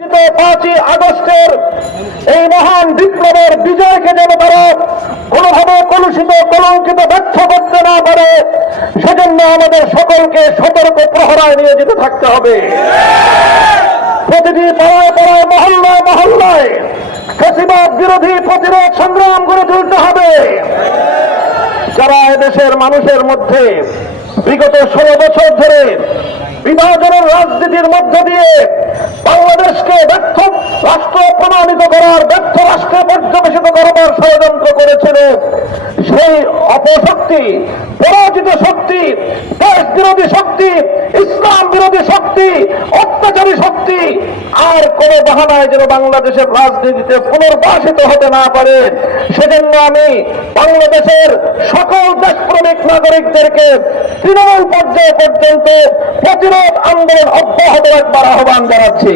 5ই আগস্টের এই মহান বিপ্লবের বিজয়কে যেন তারা কোনোভাবে কলুষিত কলঙ্কিত ব্যর্থ করতে না পারে, সেজন্য আমাদের সকলকে সতর্ক প্রহরায় নিয়োজিত থাকতে হবে। প্রতিটি পাড়ায় পাড়ায় মহল্লায় মহল্লায় ফ্যাসিবাদ বিরোধী প্রতিরোধ সংগ্রাম গড়ে তুলতে হবে। যারা এদেশের মানুষের মধ্যে বিগত 16 বছর ধরে বিভাজনের রাজনীতির মধ্য দিয়ে বাংলাদেশকে ব্যর্থ রাষ্ট্র প্রমাণিত করার, ব্যর্থ রাষ্ট্রে পর্যবেসিত করবার ষড়যন্ত্র করেছিল, সেই অপশক্তি, পরাজিত শক্তি, দেশ বিরোধী শক্তি, ইসলাম বিরোধী শক্তি, অত্যাচারী শক্তি আর কোন বাহানায় যেন বাংলাদেশের রাজনীতিতে পুনর্বাসিত হতে না পারে, সেজন্য আমি বাংলাদেশের সকল দেশপ্রেমিক নাগরিকদেরকে তৃণমূল পর্যায় পর্যন্ত প্রতিরোধ আন্দোলন অব্যাহত রাখবার আহ্বান জানাচ্ছি।